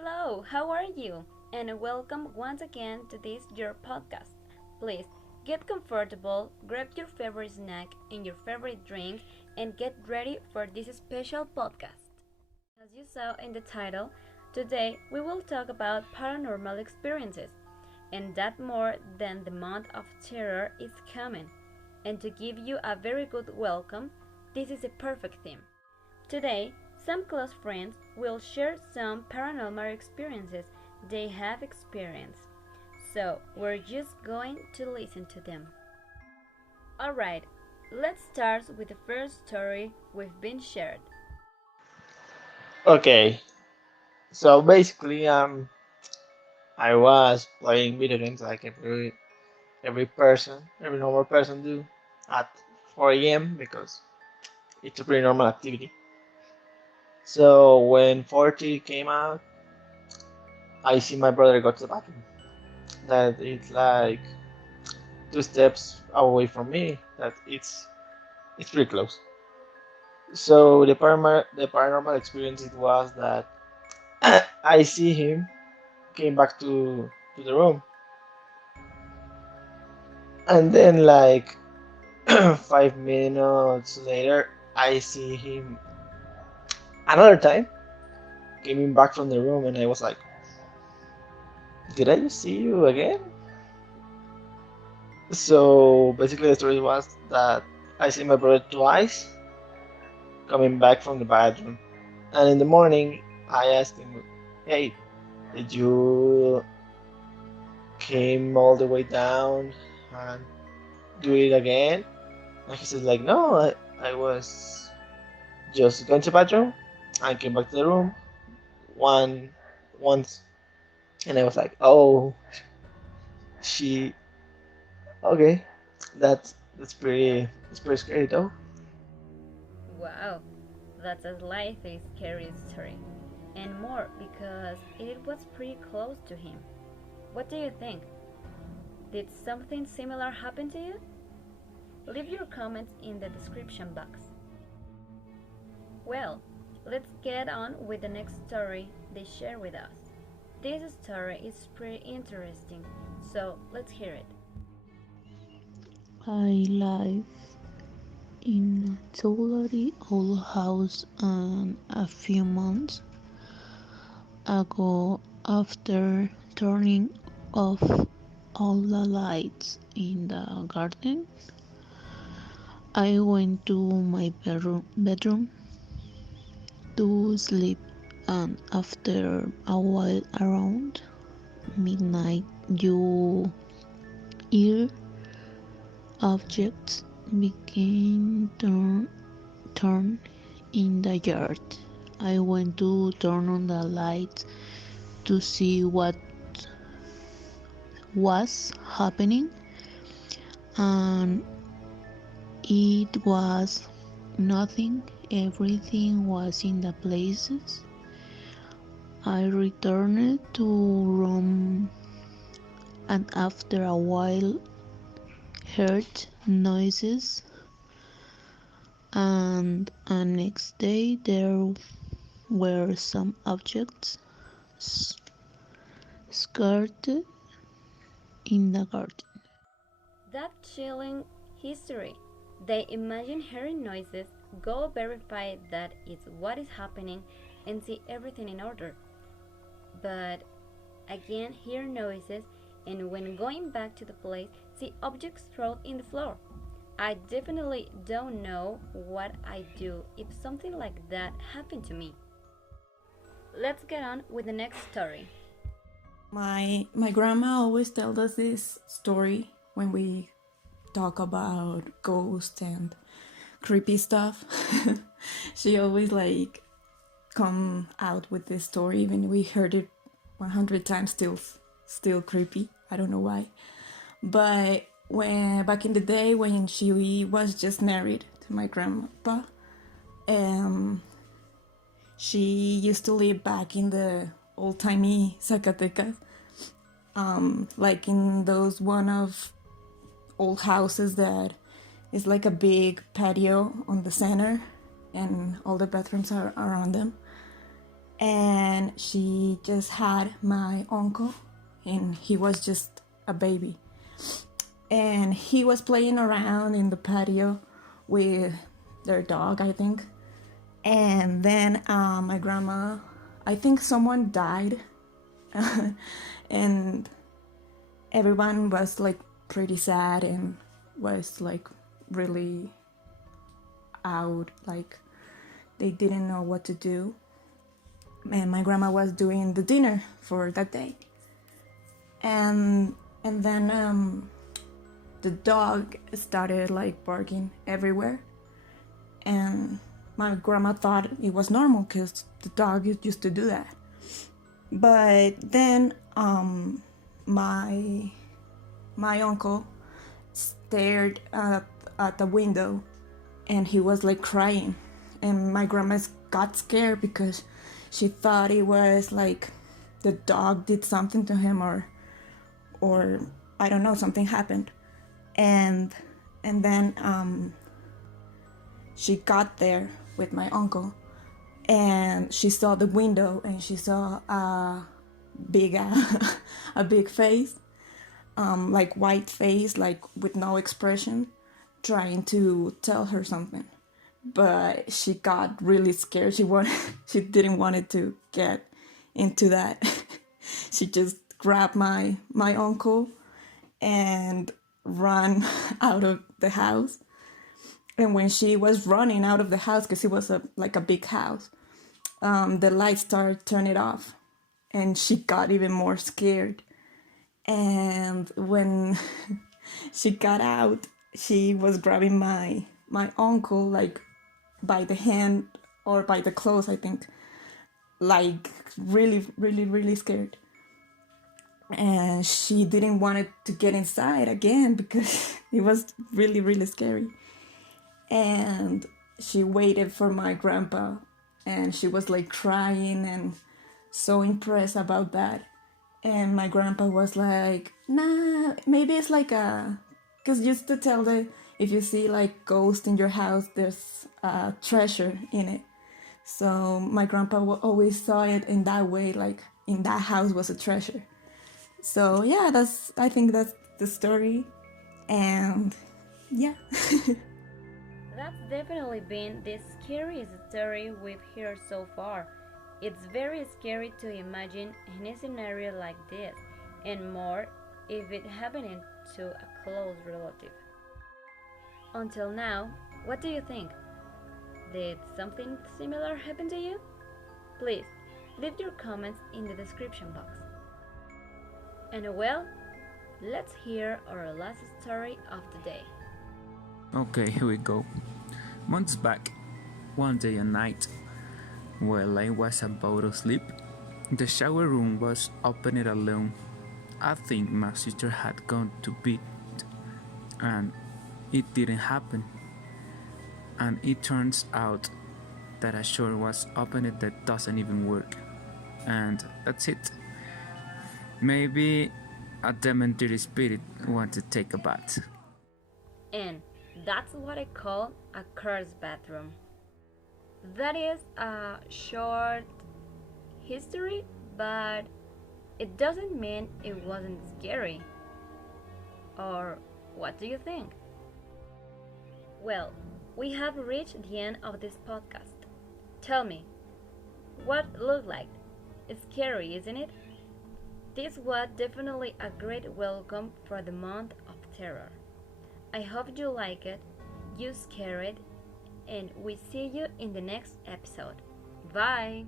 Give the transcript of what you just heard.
Hello, how are you? And welcome once again to this your podcast. Please get comfortable, grab your favorite snack and your favorite drink, and get ready for this special podcast. As you saw in the title, today we will talk about paranormal experiences, and that more than the month of terror is coming. And to give you a very good welcome, this is a perfect theme. Today, some close friends will share some paranormal experiences they have experienced. So, we're just going to listen to them. Alright, let's start with the first story we've been shared. Okay, so basically, I was playing video games like every normal person do at 4 a.m. because it's a pretty normal activity. So when 40 came out, I see my brother go to the bathroom. That it's like 2 steps away from me. That it's pretty close. So the paranormal experience it was that I see him came back to the room, and then like 5 minutes later, I see him another time coming back from the room, and I was like, "Did I just see you again?" So basically, the story was that I see my brother twice coming back from the bathroom, and in the morning, I asked him, "Hey, did you came all the way down and do it again?" And he says like, "No, I was just going to the bathroom. I came back to the room one once." And I was like, "Oh, she okay. That's pretty scary though." Wow, that's a slightly scary story. And more because it was pretty close to him. What do you think? Did something similar happen to you? Leave your comments in the description box. Well, let's get on with the next story they share with us. This story is pretty interesting, so let's hear it. I live in a totally old house, and a few months ago, after turning off all the lights in the garden, I went to my bedroom to sleep, and after a while around midnight, you hear objects begin turn in the yard. I went to turn on the lights to see what was happening, and it was nothing. Everything was in the places. I returned to room, and after a while heard noises, and next day there were some objects skirted in the garden. That chilling history. They imagine hearing noises, go verify that it's what is happening, and see everything in order. But again, hear noises, and when going back to the place, see objects thrown in the floor. I definitely don't know what I'd do if something like that happened to me. Let's get on with the next story. My grandma always tells us this story when we talk about ghosts and creepy stuff. She always like come out with this story, even we heard it 100 times, still creepy. I don't know why. But when back in the day when she was just married to my grandpa, um, she used to live back in the old timey Zacatecas, like in those one of old houses that is like a big patio on the center, and all the bathrooms are around them. and she just had my uncle, and he was just a baby. And he was playing around in the patio with their dog, I think. And then my grandma, I think someone died, and everyone was like pretty sad and was like really out, like they didn't know what to do. And my grandma was doing the dinner for that day, and then the dog started like barking everywhere, and my grandma thought it was normal because the dog used to do that. But then my uncle stared at the window, and he was like crying, and my grandma got scared because she thought it was like the dog did something to him, or I don't know, something happened. And then she got there with my uncle, and she saw the window, and she saw a big face, like white face, like with no expression, trying to tell her something. But she got really scared. She didn't want it to get into that. She just grabbed my uncle and ran out of the house. And when she was running out of the house, because it was like a big house, the lights started turning off, and she got even more scared. And when she got out, she was grabbing my uncle like by the hand or by the clothes, I think, like really, really, really scared. And she didn't want it to get inside again because it was really, really scary. And she waited for my grandpa, and she was like crying and so impressed about that. And my grandpa was like, nah, maybe it's like because used to tell that if you see like ghosts in your house, there's a treasure in it. So my grandpa always saw it in that way, like in that house was a treasure. So yeah, I think that's the story. And yeah. That's definitely been the scariest story we've heard so far. It's very scary to imagine in a scenario like this, and more if it happened to a close relative. Until now, what do you think? Did something similar happen to you? Please, leave your comments in the description box. And well, let's hear our last story of the day. Okay, here we go. Months back, one day and night, while I was about to sleep, the shower room was opened alone. I think my sister had gone to bed, and it didn't happen. And it turns out that a shower was opened that doesn't even work. And that's it. Maybe a demented spirit wants to take a bath. And that's what I call a cursed bathroom. That is a short history, but it doesn't mean it wasn't scary. Or what do you think? Well, we have reached the end of this podcast. Tell me, what looked like? It's scary, isn't it? This was definitely a great welcome for the month of terror. I hope you like it, you scared, and we see you in the next episode. Bye!